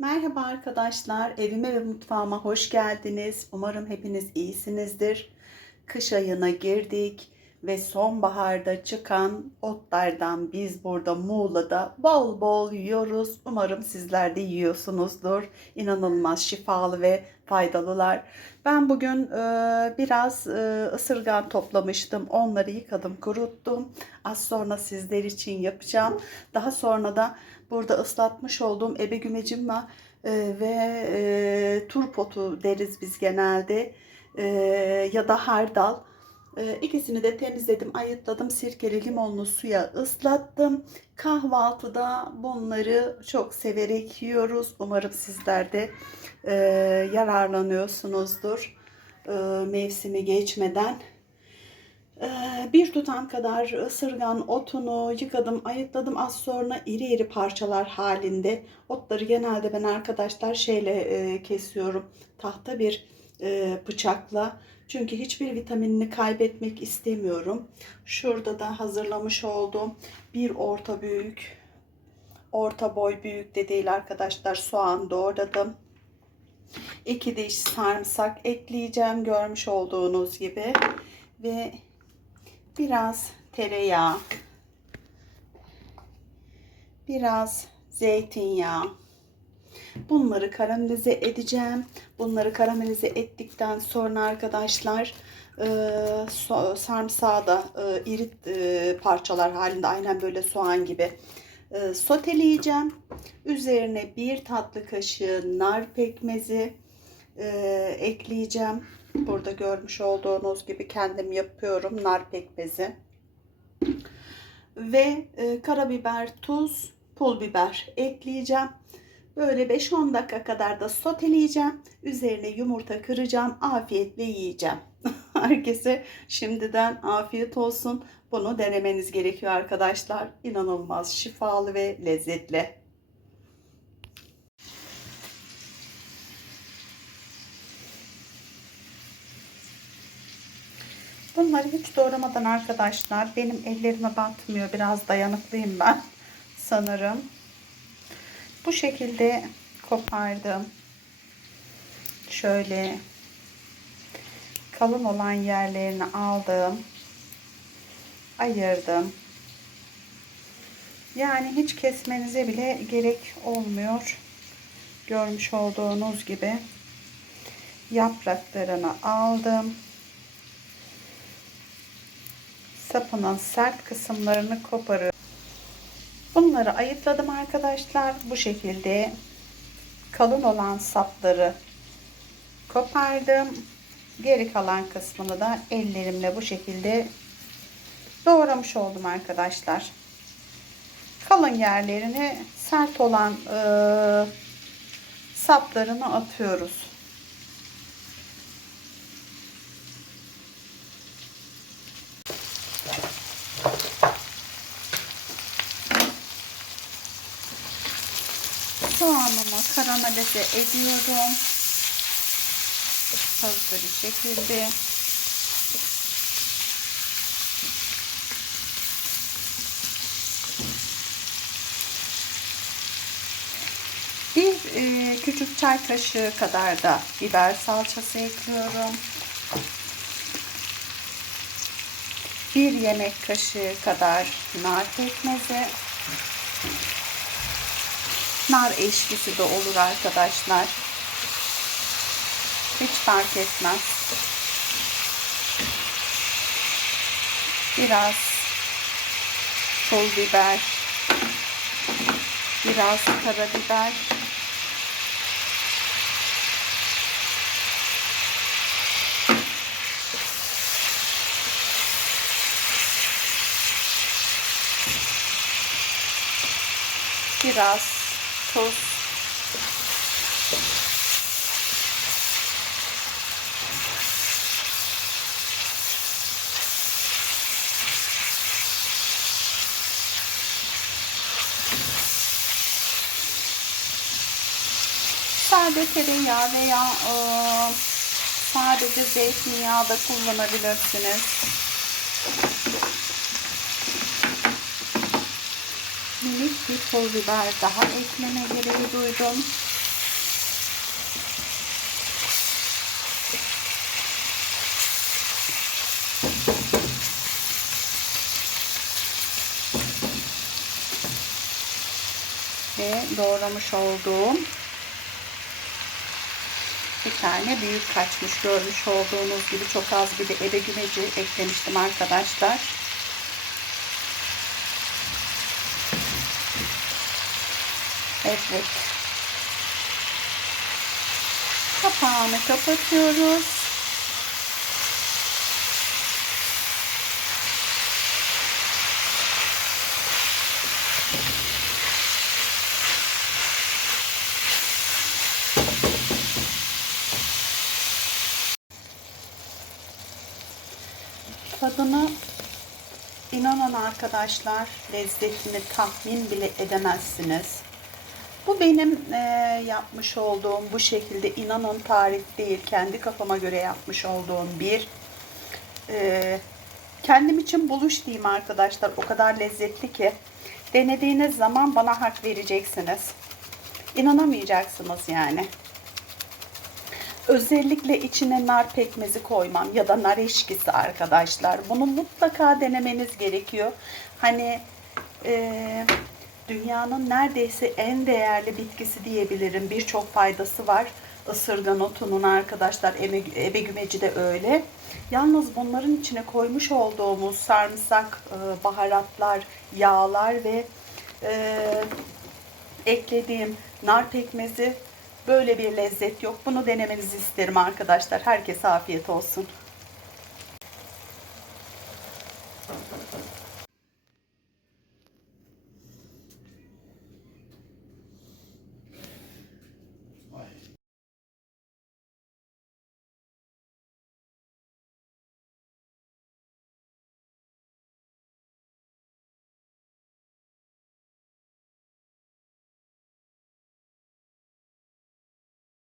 Merhaba arkadaşlar, evime ve mutfağıma hoş geldiniz. Umarım hepiniz iyisinizdir. Kış ayına girdik ve sonbaharda çıkan otlardan biz burada Muğla'da bol bol yiyoruz. Umarım sizler de yiyorsunuzdur. İnanılmaz şifalı ve faydalılar. Ben bugün e, biraz e, ısırgan toplamıştım. Onları yıkadım, kuruttum. Az sonra sizler için yapacağım. Daha sonra da burada ıslatmış olduğum ebe gümecim var E, ve e, turpotu deriz biz genelde E, ya da hardal. E, ikisini de temizledim, ayıtladım, sirkeli limonlu suya ıslattım. Kahvaltıda bunları çok severek yiyoruz. Umarım sizler de e, yararlanıyorsunuzdur e, mevsimi geçmeden. E, bir tutam kadar ısırgan otunu yıkadım, ayıtladım. Az sonra iri iri parçalar halinde. Otları genelde ben arkadaşlar şeyle e, kesiyorum. Tahta bir bıçakla. Çünkü hiçbir vitaminini kaybetmek istemiyorum. Şurada da hazırlamış olduğum bir orta büyük, orta boy büyük de değil arkadaşlar soğan doğradım. 2 diş sarımsak ekleyeceğim görmüş olduğunuz gibi ve biraz tereyağı, biraz zeytinyağı. Bunları karamelize edeceğim. Bunları karamelize ettikten sonra arkadaşlar e, so, sarımsağı da e, iri e, parçalar halinde aynen böyle soğan gibi e, soteleyeceğim. Üzerine bir tatlı kaşığı nar pekmezi e, ekleyeceğim. Burada görmüş olduğunuz gibi kendim yapıyorum nar pekmezi. Ve e, karabiber, tuz, pul biber ekleyeceğim. Böyle 5-10 dakika kadar da soteleyeceğim. Üzerine yumurta kıracağım. Afiyetle yiyeceğim. Herkese şimdiden afiyet olsun. Bunu denemeniz gerekiyor arkadaşlar. İnanılmaz şifalı ve lezzetli. Bunları hiç doğramadan arkadaşlar benim ellerime batmıyor. Biraz dayanıklıyım ben sanırım. Bu şekilde kopardım. Şöyle kalın olan yerlerini aldım. Ayırdım. Yani hiç kesmenize bile gerek olmuyor. Görmüş olduğunuz gibi yapraklarını aldım. Sapının sert kısımlarını koparıyorum. Bunları ayıkladım arkadaşlar. Bu şekilde kalın olan sapları kopardım. Geri kalan kısmını da ellerimle bu şekilde doğramış oldum arkadaşlar. Kalın yerlerini sert olan e, saplarını atıyoruz. Soğanımı karamelize ediyorum. Hızlı bir şekilde. Bir e, küçük çay kaşığı kadar da biber salçası ekliyorum. Bir yemek kaşığı kadar nar pekmezi. Nar eşkisi de olur arkadaşlar. Hiç fark etmez. Biraz pul biber. Biraz karabiber. Biraz tuz. Sade tereyağı veya e, sadece zeytinyağı da kullanabilirsiniz. minik bir pul biber daha ekleme gereği duydum. Ve doğramış olduğum bir tane büyük kaçmış görmüş olduğunuz gibi çok az bir de ebe gümeci eklemiştim arkadaşlar. Evet. Kapağını kapatıyoruz. Tadını inanın arkadaşlar lezzetini tahmin bile edemezsiniz. Bu benim e, yapmış olduğum bu şekilde inanın tarif değil kendi kafama göre yapmış olduğum bir e, kendim için buluş diyeyim arkadaşlar o kadar lezzetli ki denediğiniz zaman bana hak vereceksiniz. İnanamayacaksınız yani. Özellikle içine nar pekmezi koymam ya da nar eşkisi arkadaşlar. Bunu mutlaka denemeniz gerekiyor. Hani e, dünyanın neredeyse en değerli bitkisi diyebilirim. Birçok faydası var. Isırgan otunun arkadaşlar ebe, gümeci de öyle. Yalnız bunların içine koymuş olduğumuz sarımsak, e, baharatlar, yağlar ve e, eklediğim nar pekmezi böyle bir lezzet yok. Bunu denemenizi isterim arkadaşlar. Herkese afiyet olsun.